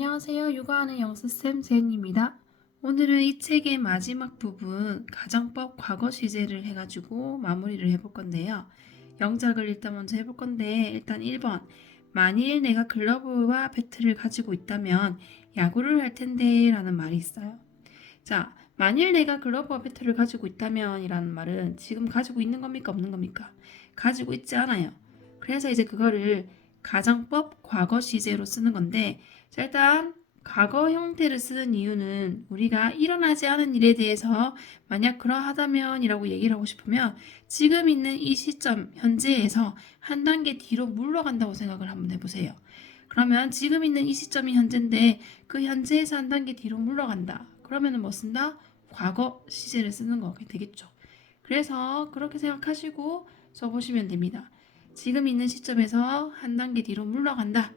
안녕하세요. 육아하는 영수쌤 제인입니다. 오늘은 이 책의 마지막 부분 가정법 과거 시제를 해가지고 마무리를 해볼 건데요. 영작을 일단 먼저 해볼 건데 일단 1번 만일 내가 글러브와 배트를 가지고 있다면 야구를 할 텐데 라는 말이 있어요. 자, 만일 내가 글러브와 배트를 가지고 있다면 이라는 말은 지금 가지고 있는 겁니까 없는 겁니까? 가지고 있지 않아요. 그래서 이제 그거를 가정법 과거 시제로 쓰는 건데 자, 일단 과거 형태를 쓰는 이유는 우리가 일어나지 않은 일에 대해서 만약 그러하다면 이라고 얘기를 하고 싶으면 지금 있는 이 시점 현재에서 한 단계 뒤로 물러간다고 생각을 한번 해보세요. 그러면 지금 있는 이 시점이 현재인데 그 현재에서 한 단계 뒤로 물러간다. 그러면은 뭐 쓴다? 과거 시제를 쓰는 거 되겠죠. 그래서 그렇게 생각하시고 써보시면 됩니다. 지금 있는 시점에서 한 단계 뒤로 물러간다.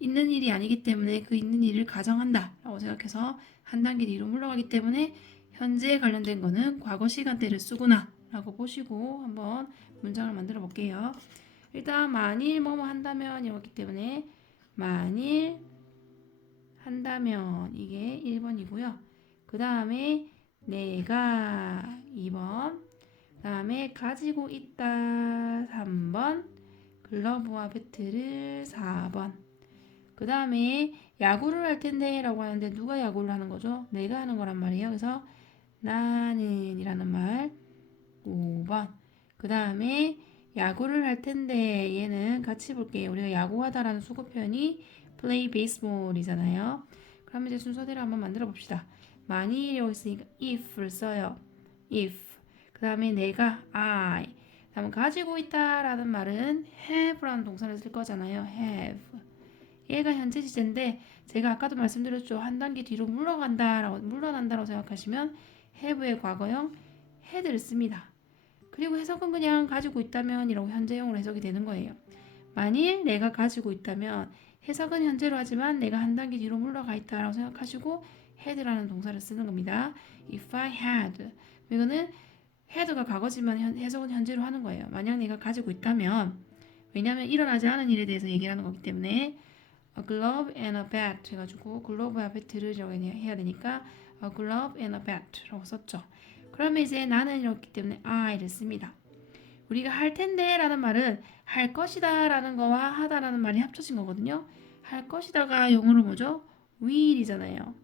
있는 일이 아니기 때문에 그 있는 일을 가정한다 라고 생각해서 한 단계 뒤로 물러가기 때문에 현재에 관련된 거는 과거 시간대를 쓰구나 라고 보시고 한번 문장을 만들어 볼게요. 일단 만일 뭐뭐 한다면 이렇기 때문에 만일 한다면 이게 1번이고요. 그 다음에 내가 2번, 그 다음에 가지고 있다 3번, 글러브와 배트를 4번. 그 다음에 야구를 할 텐데 라고 하는데 누가 야구를 하는 거죠? 내가 하는 거란 말이에요. 그래서 나는 이라는 말 5번. 그 다음에 야구를 할 텐데 얘는 같이 볼게요. 우리가 야구하다라는 수거 표현이 play baseball이잖아요. 그럼 이제 순서대로 한번 만들어 봅시다. 만일 여기 있으니까 if를 써요. if. 그 다음에 내가 I. 다음 가지고 있다라는 말은 have라는 동사를 쓸 거잖아요. have. 얘가 현재 시제인데 제가 아까도 말씀드렸죠. 한 단계 뒤로 물러난다라고 생각하시면 have의 과거형 had를 씁니다. 그리고 해석은 그냥 가지고 있다면 이라고 현재형으로 해석이 되는 거예요. 만일 내가 가지고 있다면 해석은 현재로 하지만 내가 한 단계 뒤로 물러가 있다라고 생각하시고 had라는 동사를 쓰는 겁니다. If I had 이거는 had가 과거지만 해석은 현재로 하는 거예요. 만약 내가 가지고 있다면 왜냐하면 일어나지 않은 일에 대해서 얘기를 하는 거기 때문에 a glove and a bat 해가지고 글로브와 배트를 해야 되니까 a glove and a bat라고 썼죠. 그러면 이제 나는 이렇기 때문에 I를 씁니다. 우리가 할 텐데 라는 말은 할 것이다 라는 거와 하다 라는 말이 합쳐진 거거든요. 할 것이다가 영어로 뭐죠? will이잖아요.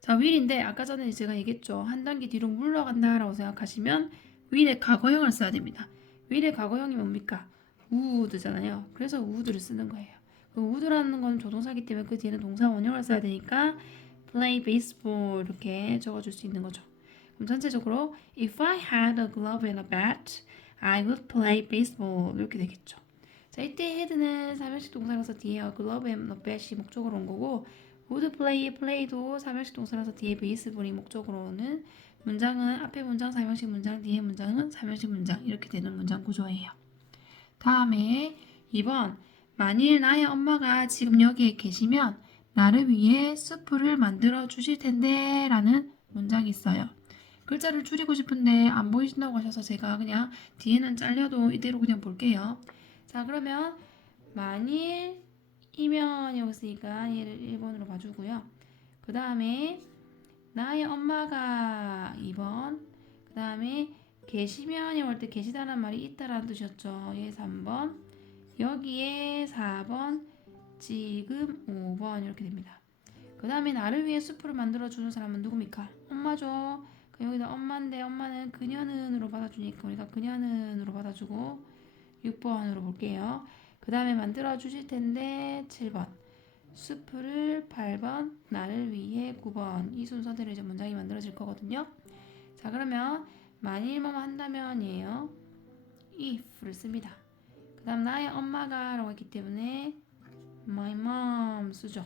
자, will인데 아까 전에 제가 얘기했죠. 한 단계 뒤로 물러간다 라고 생각하시면 will의 과거형을 써야 됩니다. will의 과거형이 뭡니까? would잖아요. 그래서 would를 쓰는 거예요. would라는 건 조동사기 때문에 그 뒤에는 동사 원형을 써야 되니까 play baseball 이렇게 적어줄 수 있는 거죠. 그럼 전체적으로 if I had a glove and a bat, I would play baseball 이렇게 되겠죠. 자, 이때 had는 삼형식 동사라서 뒤에 a glove and a bat이 목적으로 온 거고 would play도 삼형식 동사라서 뒤에 baseball이 목적으로는 문장은 앞에 문장 삼형식 문장, 뒤에 문장은 삼형식 문장 이렇게 되는 문장 구조예요. 다음에 2번 만일 나의 엄마가 지금 여기에 계시면 나를 위해 수프를 만들어 주실 텐데 라는 문장이 있어요. 글자를 줄이고 싶은데 안 보이신다고 하셔서 제가 그냥 뒤에는 잘려도 이대로 그냥 볼게요. 자, 그러면 만일이면 여기 있으니까 얘를 1번으로 봐주고요. 그 다음에 나의 엄마가 2번, 그 다음에 계시면이 올 때 계시다는 말이 있다라는 뜻이었죠. 얘 3번, 여기에 4번, 지금 5번 이렇게 됩니다. 그 다음에 나를 위해 수프를 만들어주는 사람은 누굽니까? 엄마죠. 여기다 엄마인데 엄마는 그녀는으로 받아주니까 우리가 그녀는으로 받아주고 6번으로 볼게요. 그 다음에 만들어주실 텐데 7번, 수프를 8번, 나를 위해 9번 이 순서대로 이제 문장이 만들어질 거거든요. 자, 그러면 만일 뭐뭐 한다면이에요. if를 씁니다. 그 다음 나의 엄마가 라고 했기 때문에 my mom 쓰죠.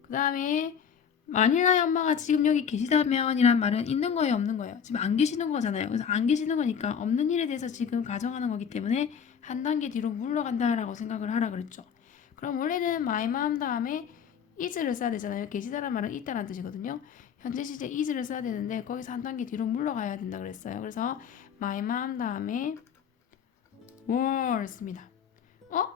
그 다음에 만일 나의 엄마가 지금 여기 계시다면 이란 말은 있는 거예요 없는 거예요? 지금 안 계시는 거잖아요. 그래서 안 계시는 거니까 없는 일에 대해서 지금 가정하는 거기 때문에 한 단계 뒤로 물러간다라고 생각을 하라 그랬죠. 그럼 원래는 my mom 다음에 is를 써야 되잖아요. 계시다란 말은 있다라는 뜻이거든요. 현재 시제 is를 써야 되는데 거기서 한 단계 뒤로 물러가야 된다 그랬어요. 그래서 my mom 다음에 were를 씁니다. 어?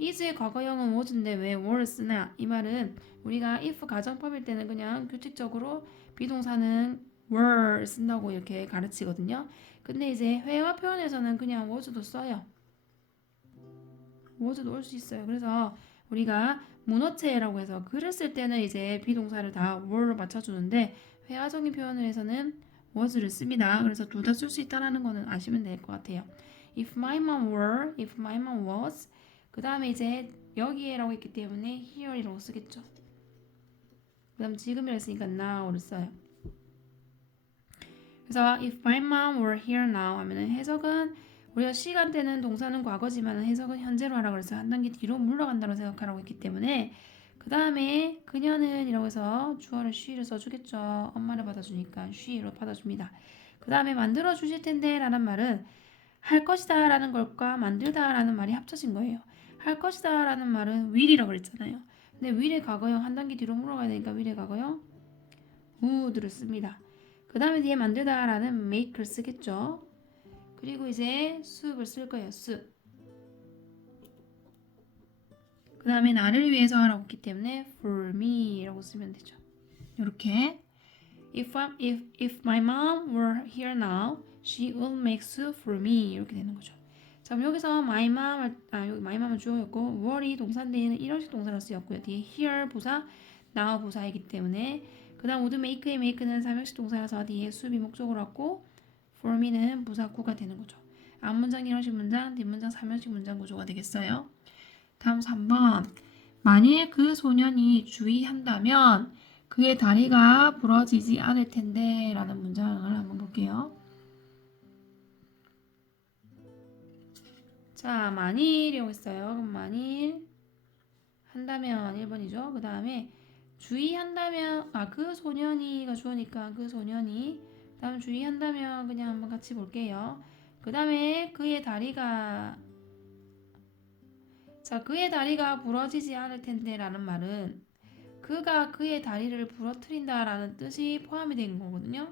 is의 과거형은 was인데 왜 were를 쓰나? 이 말은 우리가 if 가정법일 때는 그냥 규칙적으로 비동사는 were 쓴다고 이렇게 가르치거든요. 근데 이제 회화 표현에서는 그냥 was도 써요. was도 올 수 있어요. 그래서 우리가 문어체라고 해서 글을 쓸 때는 이제 비동사를 다 were로 맞춰주는데 회화적인 표현을 해서는 was를 씁니다. 그래서 둘 다 쓸 수 있다는 거는 아시면 될 것 같아요. If my mom were, if my mom was. 그 다음에 이제 여기에라고 했기 때문에 here이라고 쓰겠죠. 그 다음 지금이라고 했으니까 now를 써요. 그래서 if my mom were here now 하면은 해석은 우리가 시간대는 동사는 과거지만 해석은 현재로 하라고 해서 한 단계 뒤로 물러간다고 생각하라고 했기 때문에 그 다음에 그녀는 이라고 해서 주어를 she를 써주겠죠. 엄마를 받아주니까 she로 받아줍니다. 그 다음에 만들어 주실 텐데 라는 말은 할 것이다 라는 것과 만들다 라는 말이 합쳐진 거예요. 할 것이다 라는 말은 will이라고 그랬잖아요. 근데 will의 과거형 한 단계 뒤로 물러가야 되니까 will의 과거형 would를 씁니다. 그 다음에 뒤에 만들다 라는 make를 쓰겠죠. 그리고 이제 숲을 쓸 거예요. 숲. 그 다음에 나를 위해서 하라고 했기 때문에 for me 라고 쓰면 되죠. 이렇게 if my mom were here now, she would make soup for me 이렇게 되는 거죠. 자, 그럼 여기서 my mom은 주어였고 were이 동사인데 일형식 동사로 쓰였고요. 뒤에 here 부사, now 부사이기 때문에 그 다음 would make의 make는 삼형식 동사라서 뒤에 soup이 목적으로 왔고 for me는 부사구가 되는 거죠. 앞문장, 일형식 문장, 뒷문장, 삼형식 문장 구조가 되겠어요. 다음 3번. 만일 그 소년이 주의한다면 그의 다리가 부러지지 않을 텐데 라는 문장을 한번 볼게요. 자, 만일이라고 했어요. 그럼 만일 한다면 1번이죠. 그 다음에 주의한다면 그 소년이가 주어니까 그 소년이 다음 주의한다면 그냥 한번 같이 볼게요. 그 다음에 그의 다리가 그의 다리가 부러지지 않을 텐데 라는 말은 그가 그의 다리를 부러뜨린다 라는 뜻이 포함이 된 거거든요.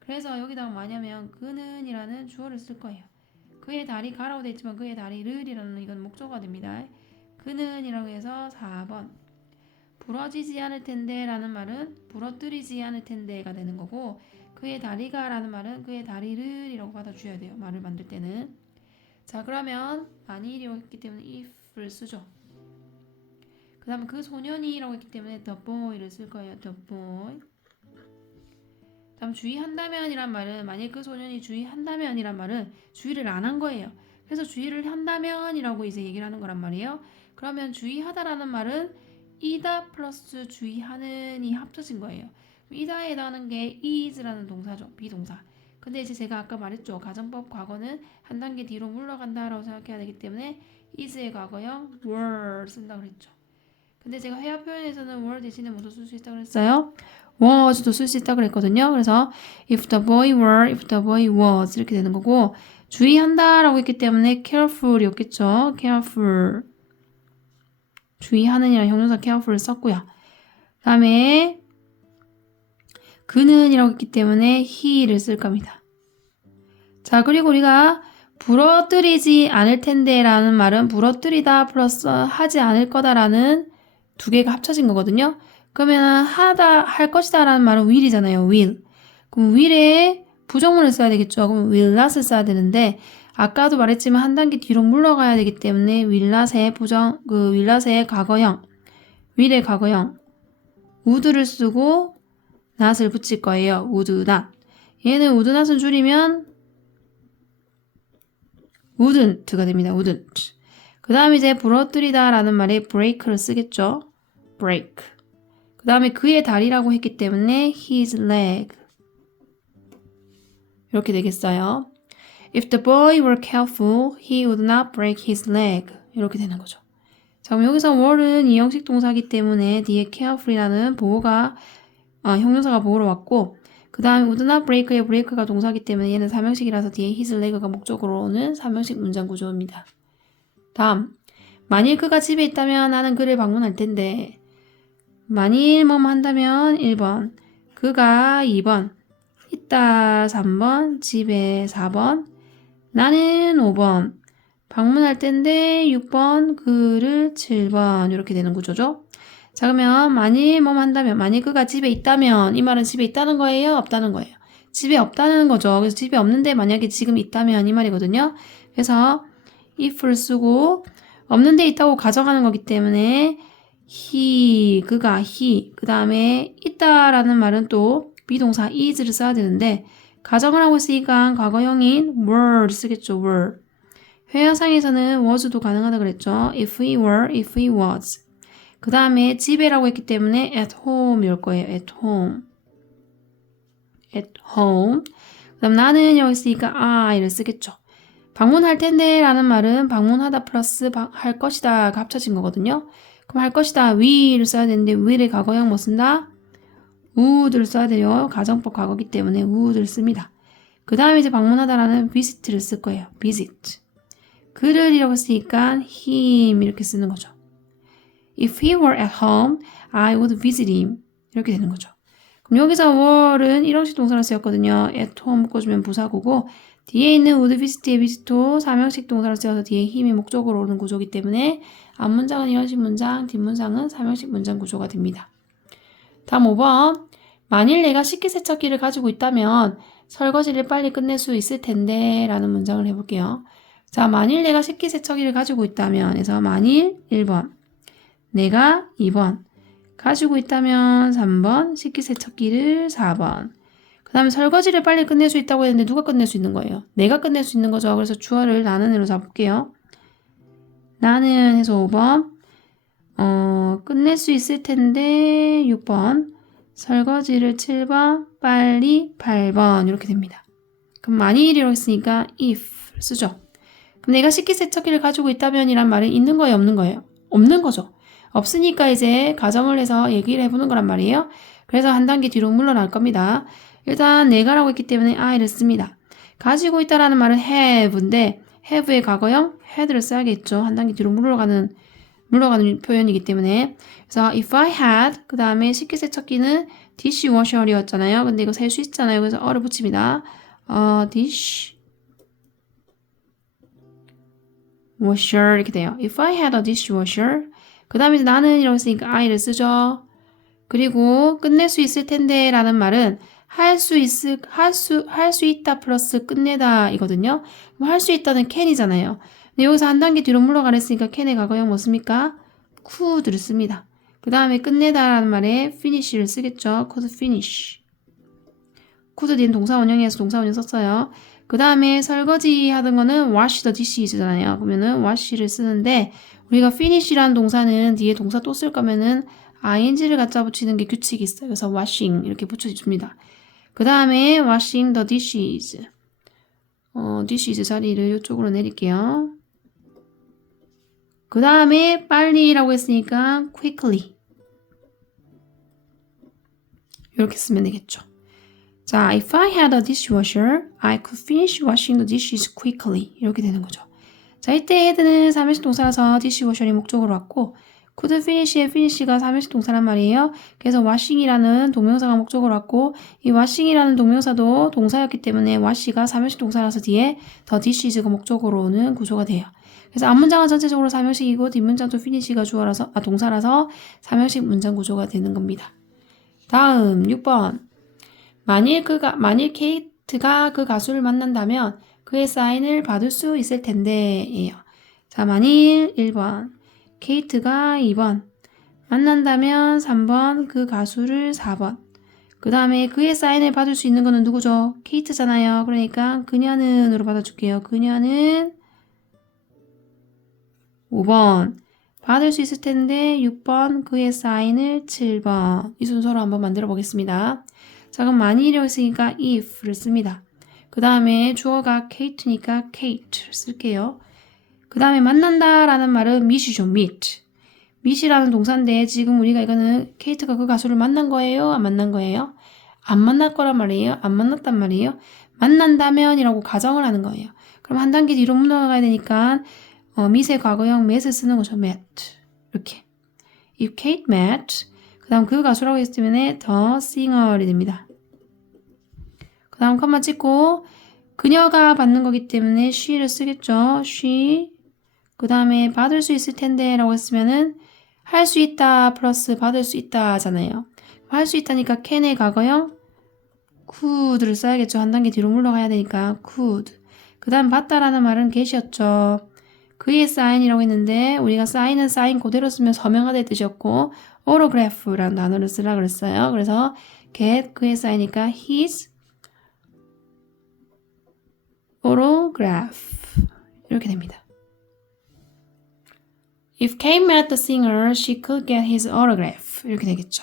그래서 여기다가 뭐냐면 그는 이라는 주어를 쓸 거예요. 그의 다리가라고 되어 있지만 그의 다리를 이라는 이건 목적어가 됩니다. 그는 이라고 해서 4번 부러지지 않을 텐데 라는 말은 부러뜨리지 않을 텐데가 되는 거고 그의 다리가 라는 말은 그의 다리를 이라고 받아주셔야 돼요. 말을 만들 때는. 자, 그러면 만일이라고 했기 때문에 if를 쓰죠. 그 다음에 그 소년이라고 했기 때문에 the boy를 쓸 거예요. the boy. 다음 주의한다면 이란 말은 만일 그 소년이 주의한다면 이란 말은 주의를 안 한 거예요. 그래서 주의를 한다면 이라고 이제 얘기를 하는 거란 말이에요. 그러면 주의하다라는 말은 이다 플러스 주의하는이 합쳐진 거예요. 이다에 해당하는 게 is라는 동사죠. 비동사. 근데 이제 제가 아까 말했죠. 가정법 과거는 한 단계 뒤로 물러간다라고 생각해야 되기 때문에 is의 과거형 were 쓴다고 그랬죠. 근데 제가 회화 표현에서는 were 대신에 뭐도 쓸 수 있다고 그랬어요? was도 쓸 수 있다고 그랬거든요. 그래서 if the boy were, if the boy was 이렇게 되는 거고 주의한다라고 했기 때문에 careful이었겠죠. careful. 주의하는이라는 형용사 careful을 썼고요. 그 다음에 그는 이라고 했기 때문에 he를 쓸 겁니다. 자, 그리고 우리가 부러뜨리지 않을 텐데 라는 말은 부러뜨리다 플러스 하지 않을 거다라는 두 개가 합쳐진 거거든요. 그러면 할 것이다 라는 말은 will이잖아요. will. 그럼 will에 부정문을 써야 되겠죠. 그럼 will not을 써야 되는데 아까도 말했지만 한 단계 뒤로 물러가야 되기 때문에 will not의 will not의 과거형, will의 과거형 would를 쓰고 not을 붙일 거예요. would not. 얘는 would not은 줄이면 wouldn't가 됩니다. wouldn't. 그 다음에 이제 부러뜨리다 라는 말에 break를 쓰겠죠. break. 그 다음에 그의 다리라고 했기 때문에 his leg. 이렇게 되겠어요. If the boy were careful, he would not break his leg. 이렇게 되는 거죠. 자, 그럼 여기서 were는 이형식 동사이기 때문에 뒤에 careful이라는 보호가 형용사가 보호로 왔고 그 다음에 would not break의 break가 동사이기 때문에 얘는 삼형식이라서 뒤에 his leg가 목적으로는 삼형식 문장 구조입니다. 다음, 만일 그가 집에 있다면 나는 그를 방문할 텐데 만일 뭐뭐 한다면 1번, 그가 2번, 있다 3번, 집에 4번, 나는 5번, 방문할 때인데 6번 그를 7번 이렇게 되는 구조죠. 자, 그러면 만일 뭐뭐 한다면 만일 그가 집에 있다면 이 말은 집에 있다는 거예요? 없다는 거예요? 집에 없다는 거죠. 그래서 집에 없는데 만약에 지금 있다면 이 말이거든요. 그래서 if를 쓰고 없는데 있다고 가정하는 거기 때문에 그가 그 다음에 있다라는 말은 또 비동사 is를 써야 되는데 가정을 하고 있으니까 과거형인 were 쓰겠죠. were. 회화상에서는 was도 가능하다 그랬죠. if he were, if he was. 그 다음에 집에라고 했기 때문에 at home 이럴 거예요. at home. at home. 그 다음 나는 여기 있으니까 I를 쓰겠죠. 방문할 텐데 라는 말은 방문하다 플러스 할 것이다가 합쳐진 거거든요. 그럼 할 것이다 will을 써야 되는데 will의 과거형 뭐 쓴다? would를 써야 돼요. 가정법 과거기 때문에 would를 씁니다. 그 다음에 이제 방문하다라는 visit를 쓸 거예요. visit. 그를 이라고 쓰니까 him 이렇게 쓰는 거죠. If he were at home, I would visit him. 이렇게 되는 거죠. 그럼 여기서 were은 일형식 동사로 쓰였거든요. at home 묶어주면 부사구고 뒤에 있는 would visit의 visit도 사명식 동사로 쓰여서 뒤에 힘이 목적으로 오는 구조이기 때문에 앞문장은 일형식 문장, 뒷문장은 사명식 문장 구조가 됩니다. 다음 5번. 만일 내가 식기세척기를 가지고 있다면 설거지를 빨리 끝낼 수 있을 텐데 라는 문장을 해볼게요. 자, 만일 내가 식기세척기를 가지고 있다면 해서 만일 1번 내가 2번 가지고 있다면 3번 식기세척기를 4번 그 다음에 설거지를 빨리 끝낼 수 있다고 했는데 누가 끝낼 수 있는 거예요? 내가 끝낼 수 있는 거죠. 그래서 주어를 나는으로 잡을게요. 나는 해서 5번 끝낼 수 있을 텐데 6번 설거지를 7번 빨리 8번 이렇게 됩니다. 그럼 만일이라고 했으니까 if 쓰죠. 그럼 내가 식기세척기를 가지고 있다면 이란 말은 있는 거예요? 없는 거예요? 없는 거죠. 없으니까 이제 가정을 해서 얘기를 해보는 거란 말이에요. 그래서 한 단계 뒤로 물러날 겁니다. 일단 내가라고 했기 때문에 I를 씁니다. 가지고 있다라는 말은 have인데 have의 과거형 had를 써야겠죠. 한 단계 뒤로 물러가는 표현이기 때문에 그래서 if I had 그 다음에 식기세척기는 dishwasher이었잖아요. 근데 이거 셀 수 있잖아요. 그래서 어를 붙입니다. dishwasher 이렇게 돼요. If I had a dishwasher 그 다음에 나는 이라고 했으니까 I를 쓰죠. 그리고 끝낼 수 있을 텐데 라는 말은 할 수 있다 플러스 끝내다 이거든요. 할 수 있다는 can이잖아요. 근데 여기서 한 단계 뒤로 물러가랬으니까 can의 과거형 뭐 씁니까? could를 씁니다. 그 다음에 끝내다 라는 말에 finish를 쓰겠죠. could finish. could 뒤엔 동사 원형이어서 동사 원형 썼어요. 그 다음에 설거지 하던 거는 wash the dishes잖아요. 그러면은 wash를 쓰는데 우리가 finish라는 동사는 뒤에 동사 또 쓸 거면은 ing를 갖다 붙이는 게 규칙이 있어요. 그래서 washing 이렇게 붙여줍니다. 그 다음에 washing the dishes. dishes 자리를 이쪽으로 내릴게요. 그 다음에 빨리라고 했으니까 quickly. 이렇게 쓰면 되겠죠. 자, if I had a dishwasher, I could finish washing the dishes quickly. 이렇게 되는 거죠. 자, 이때 had는 사명식 동사라서 dishwasher이 목적으로 왔고 could finish의 finish가 사명식 동사란 말이에요. 그래서 washing이라는 동명사가 목적으로 왔고 이 washing이라는 동명사도 동사였기 때문에 wash가 사명식 동사라서 뒤에 the dishes가 목적으로 오는 구조가 돼요. 그래서 앞문장은 전체적으로 사명식이고 뒷문장도 finish가 동사라서 사명식 문장 구조가 되는 겁니다. 다음 6번. 만일 케이트가 그 가수를 만난다면 그의 사인을 받을 수 있을 텐데 예요. 자, 만일 1번 케이트가 2번 만난다면 3번 그 가수를 4번 그 다음에 그의 사인을 받을 수 있는 거는 누구죠? 케이트잖아요. 그러니까 그녀는으로 받아줄게요. 그녀는 5번 받을 수 있을 텐데 6번 그의 사인을 7번 이 순서로 한번 만들어 보겠습니다. 자, 그럼 만일이라고 했으니까 if를 씁니다. 그 다음에 주어가 케이트니까 Kate 쓸게요. 그 다음에 만난다 라는 말은 meet이죠. meet이라는 동사인데 지금 우리가 이거는 케이트가 그 가수를 만난 거예요? 안 만난 거예요? 안 만날 거란 말이에요? 안 만났단 말이에요? 만난다면 이라고 가정을 하는 거예요. 그럼 한 단계 뒤로 물러가야 되니까 meet의 과거형 met을 쓰는 거죠. met 이렇게 if Kate met 그 다음 그 가수라고 했을 때문에 the singer이 됩니다. 그 다음 컴마 찍고 그녀가 받는 거기 때문에 she를 쓰겠죠. she 그 다음에 받을 수 있을 텐데 라고 했으면은 할 수 있다 플러스 받을 수 있다 하잖아요. 할 수 있다니까 can의 과거형 could를 써야겠죠. 한 단계 뒤로 물러가야 되니까 could. 그 다음 받다라는 말은 get이었죠. 그의 사인이라고 했는데 우리가 사인은 사인 그대로 쓰면 서명하다의 뜻이었고 autograph라는 단어를 쓰라 그랬어요. 그래서 get 그의 사인이니까 his autograph 이렇게 됩니다. If Kate met the singer, she could get his autograph 이렇게 되겠죠.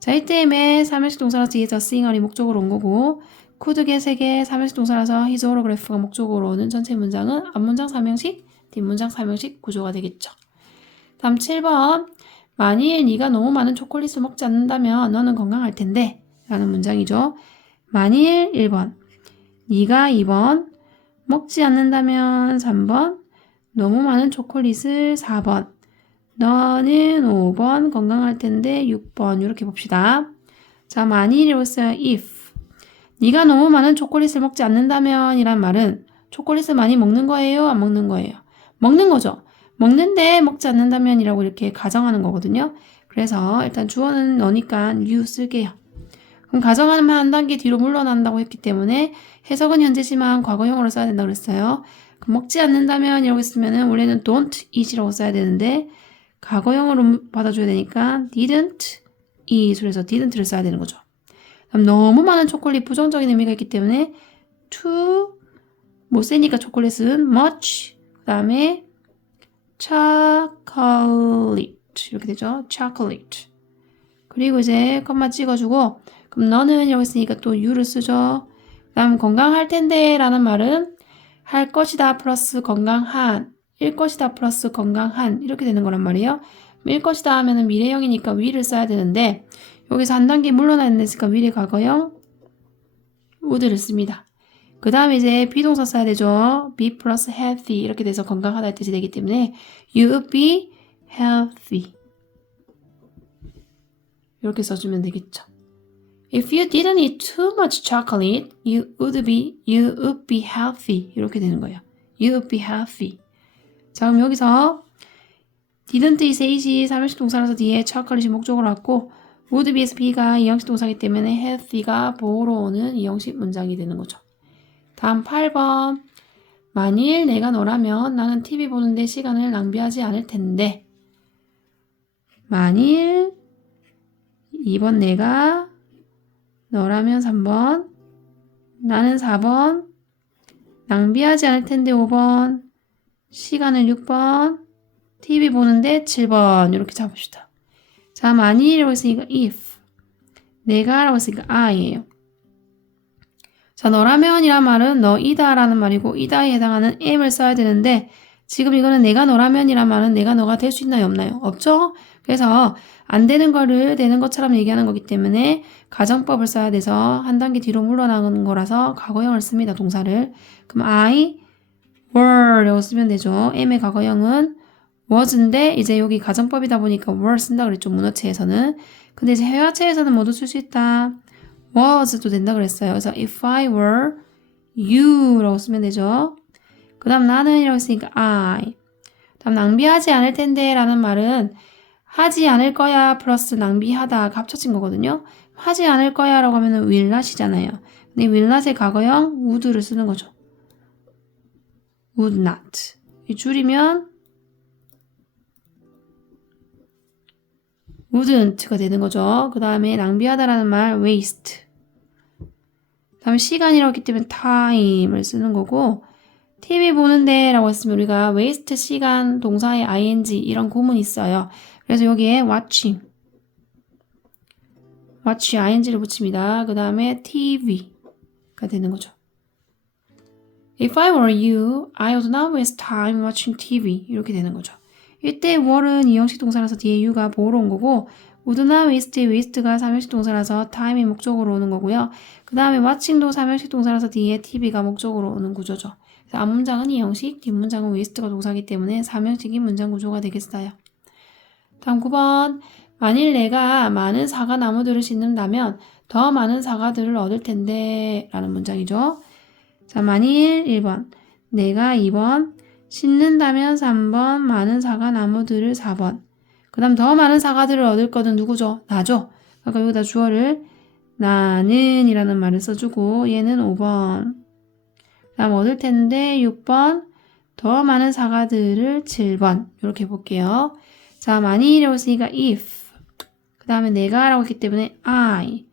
자, 이때에 삼형식 동사라서 뒤에 the singer이 목적으로 온 거고 could get에게 삼형식 동사라서 his autograph가 목적으로 오는 전체 문장은 앞문장 삼형식, 뒷문장 삼형식 구조가 되겠죠. 다음 7번 만일 네가 너무 많은 초콜릿을 먹지 않는다면 너는 건강할 텐데 라는 문장이죠. 만일 1번 네가 2번 먹지 않는다면 3번 너무 많은 초콜릿을 4번 너는 5번 건강할 텐데 6번 이렇게 봅시다. 자, 만일이라고 써요. if 네가 너무 많은 초콜릿을 먹지 않는다면 이란 말은 초콜릿을 많이 먹는 거예요? 안 먹는 거예요? 먹는 거죠. 먹는데 먹지 않는다면 이라고 이렇게 가정하는 거거든요. 그래서 일단 주어는 너니까 you 쓸게요. 그럼 가정하면 한 단계 뒤로 물러난다고 했기 때문에 해석은 현재지만 과거형으로 써야 된다고 그랬어요. 그럼 먹지 않는다면 이라고 했으면 원래는 don't eat이라고 써야 되는데 과거형으로 받아줘야 되니까 didn't eat 그래서 didn't를 써야 되는 거죠. 그럼 너무 많은 초콜릿 부정적인 의미가 있기 때문에 too 못 세니까 초콜릿은 much 그 다음에 chocolate 이렇게 되죠. chocolate 그리고 이제 컴마 찍어주고 그럼 너는 여기 있으니까 또 you를 쓰죠. 그 다음 건강할 텐데 라는 말은 할 것이다 플러스 건강한 일 것이다 플러스 건강한 이렇게 되는 거란 말이에요. 일 것이다 하면은 미래형이니까 will을 써야 되는데 여기서 한 단계 물러나 있으니까 will의 과거형 would를 씁니다. 그 다음에 이제 비동사 써야 되죠. be 플러스 healthy 이렇게 돼서 건강하다의 뜻이 되기 때문에 you would be healthy 이렇게 써주면 되겠죠. If you didn't eat too much chocolate, you would be healthy 이렇게 되는 거예요. You would be healthy. 자, 그럼 여기서 didn't eat이 삼형식 동사라서 뒤에 chocolate이 목적으로 왔고 would be에서 be가 이형식 동사이기 때문에 healthy가 보호로 오는 이형식 문장이 되는 거죠. 다음 8번 만일 내가 너라면 나는 TV 보는데 시간을 낭비하지 않을 텐데 만일 2번 내가 너라면 3번 나는 4번 낭비하지 않을 텐데 5번 시간을 6번 TV 보는데 7번 이렇게 잡읍시다. 자, 만일이라고 했으니까 if 내가 라고 했으니까 I예요. 자, 너라면 이란 말은 너이다 라는 말이고 이다에 해당하는 am을 써야 되는데 지금 이거는 내가 너라면 이란 말은 내가 너가 될 수 있나요? 없나요? 없죠? 그래서 안 되는 거를 되는 것처럼 얘기하는 거기 때문에 가정법을 써야 돼서 한 단계 뒤로 물러나는 거라서 과거형을 씁니다. 동사를. 그럼 I were 라고 쓰면 되죠. am의 과거형은 was인데 이제 여기 가정법이다 보니까 were 쓴다 그랬죠. 문어체에서는. 근데 이제 회화체에서는 모두 쓸 수 있다. was도 된다 그랬어요. 그래서 if I were you 라고 쓰면 되죠. 그 다음 나는 이라고 했으니까 I. 다음 낭비하지 않을 텐데 라는 말은 하지 않을 거야 플러스 낭비하다 합쳐진 거거든요. 하지 않을 거야 라고 하면 will not이잖아요. 근데 will not의 과거형 would를 쓰는 거죠. would not. 이 줄이면 wouldn't가 되는 거죠. 그 다음에 낭비하다라는 말 waste. 다음에 시간이라고 했기 때문에 time을 쓰는 거고 TV 보는데 라고 했으면 우리가 waste 시간 동사에 ing 이런 구문이 있어요. 그래서 여기에 watch ing를 붙입니다. 그 다음에 TV가 되는 거죠. If I were you, I would not waste time watching TV 이렇게 되는 거죠. 이때 were는 이형식 동사라서 뒤에 you가 보호로 온 거고 would not waste의 waste가 삼형식 동사라서 time이 목적으로 오는 거고요. 그 다음에 watching도 삼형식 동사라서 뒤에 TV가 목적으로 오는 구조죠. 그래서 앞문장은 이형식, 뒷문장은 waste가 동사이기 때문에 삼형식이 문장 구조가 되겠어요. 다음 9번 만일 내가 많은 사과 나무들을 심는다면 더 많은 사과들을 얻을 텐데 라는 문장이죠. 자, 만일 1번 내가 2번 심는다면 3번, 많은 사과나무들을 4번. 그 다음 더 많은 사과들을 얻을 거는 누구죠? 나죠. 그러니까 여기다 주어를 나는 이라는 말을 써주고 얘는 5번. 그 다음 얻을 텐데 6번, 더 많은 사과들을 7번. 이렇게 볼게요. 자, 많이라고 했으니까 if. 그 다음에 내가라고 했기 때문에 I.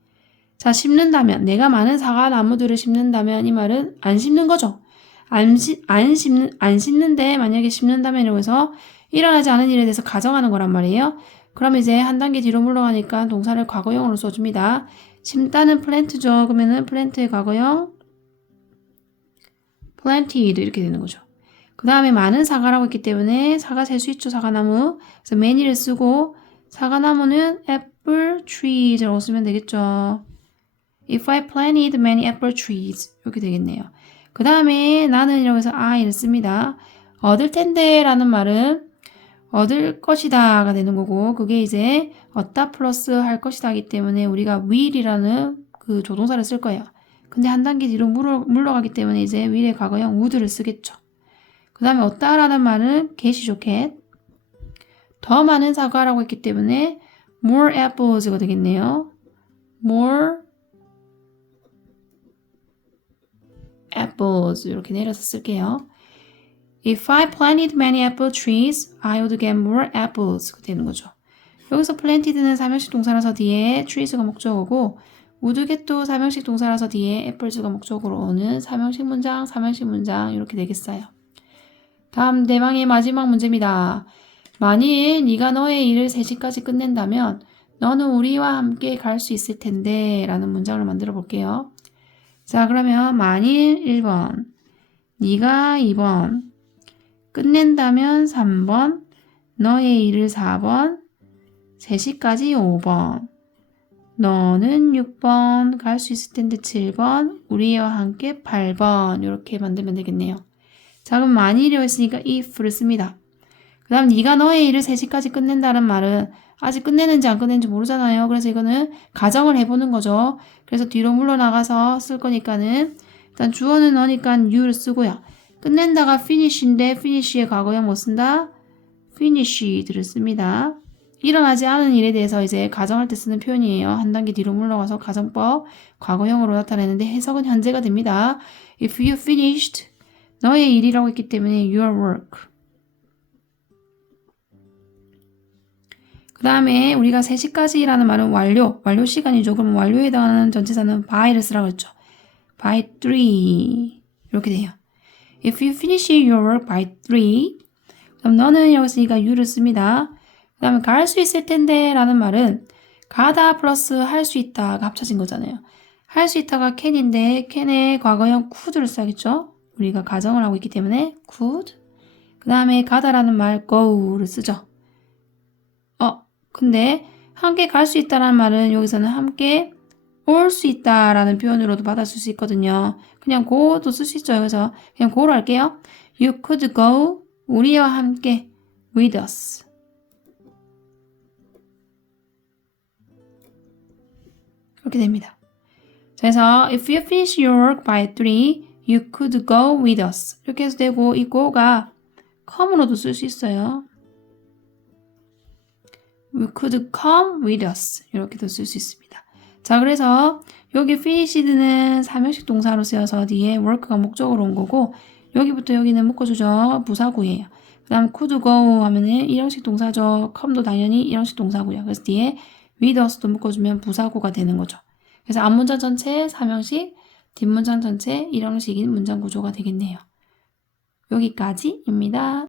자, 심는다면, 내가 많은 사과나무들을 심는다면 이 말은 안 심는 거죠. 안 심는데 만약에 심는다면이라고 해서 일어나지 않은 일에 대해서 가정하는 거란 말이에요. 그럼 이제 한 단계 뒤로 물러가니까 동사를 과거형으로 써줍니다. 심다는 플랜트죠. 그러면은 플랜트의 과거형 planted 이렇게 되는 거죠. 그 다음에 많은 사과라고 했기 때문에 사과 셀 수 있죠. 사과나무. 그래서 many를 쓰고 사과나무는 apple trees라고 쓰면 되겠죠. If I planted many apple trees 이렇게 되겠네요. 그 다음에 나는 이라고 해서 I를 씁니다. 얻을 텐데 라는 말은 얻을 것이다 가 되는 거고 그게 이제 얻다 플러스 할 것이다 하기 때문에 우리가 will이라는 그 조동사를 쓸 거예요. 근데 한 단계 뒤로 물러가기 때문에 이제 will의 과거형 would를 쓰겠죠. 그 다음에 얻다라는 말은 get이죠, get. 더 많은 사과라고 했기 때문에 more apples가 되겠네요. more apples 이렇게 내려서 쓸게요. If I planted many apple trees, I would get more apples 되는 거죠. 여기서 planted는 사명식 동사라서 뒤에 trees가 목적어고 would get도 사명식 동사라서 뒤에 apples가 목적어로 오는 사명식 문장 이렇게 되겠어요. 다음 대망의 마지막 문제입니다. 만일 네가 너의 일을 3시까지 끝낸다면 너는 우리와 함께 갈 수 있을 텐데 라는 문장을 만들어 볼게요. 자, 그러면 만일 1번, 네가 2번, 끝낸다면 3번, 너의 일을 4번, 3시까지 5번, 너는 6번, 갈 수 있을 텐데 7번, 우리와 함께 8번 이렇게 만들면 되겠네요. 자, 그럼 만일이었으니까 if를 씁니다. 그 다음 네가 너의 일을 3시까지 끝낸다는 말은 아직 끝내는지 안 끝내는지 모르잖아요. 그래서 이거는 가정을 해보는 거죠. 그래서 뒤로 물러나가서 쓸 거니까는 일단 주어는 너니까 you를 쓰고요. 끝낸다가 finish인데 finish의 과거형 뭐 쓴다? finished를 씁니다. 일어나지 않은 일에 대해서 이제 가정할 때 쓰는 표현이에요. 한 단계 뒤로 물러가서 가정법 과거형으로 나타내는데 해석은 현재가 됩니다. If you finished 너의 일이라고 했기 때문에 your work. 그 다음에 우리가 3시까지라는 말은 완료 시간이죠. 그럼 완료에 해당하는 전치사는 by를 쓰라고 했죠. by 3 이렇게 돼요. If you finish your work by 3 그럼 너는 여기 있으니까 you를 씁니다. 그 다음에 갈 수 있을 텐데 라는 말은 가다 플러스 할 수 있다가 합쳐진 거잖아요. 할 수 있다가 can인데 can의 과거형 could를 써야겠죠. 우리가 가정을 하고 있기 때문에 could. 그 다음에 가다라는 말 go를 쓰죠. 근데 함께 갈 수 있다라는 말은 여기서는 함께 올 수 있다라는 표현으로도 받아쓸 수 있거든요. 그냥 go도 쓸 수 있죠. 그래서 그냥 go로 할게요. You could go 우리와 함께 with us. 그렇게 됩니다. 그래서 if you finish your work by 3, you could go with us. 이렇게 해서 되고 이 go가 come으로도 쓸 수 있어요. You could come with us. 이렇게도 쓸 수 있습니다. 자, 그래서 여기 finished는 사명식 동사로 쓰여서 뒤에 work가 목적으로 온 거고 여기부터 여기는 묶어주죠. 부사구예요. 그 다음 could go 하면은 일형식 동사죠. come도 당연히 일형식 동사고요. 그래서 뒤에 with us도 묶어주면 부사구가 되는 거죠. 그래서 앞문장 전체 사명식, 뒷문장 전체 일형식인 문장 구조가 되겠네요. 여기까지입니다.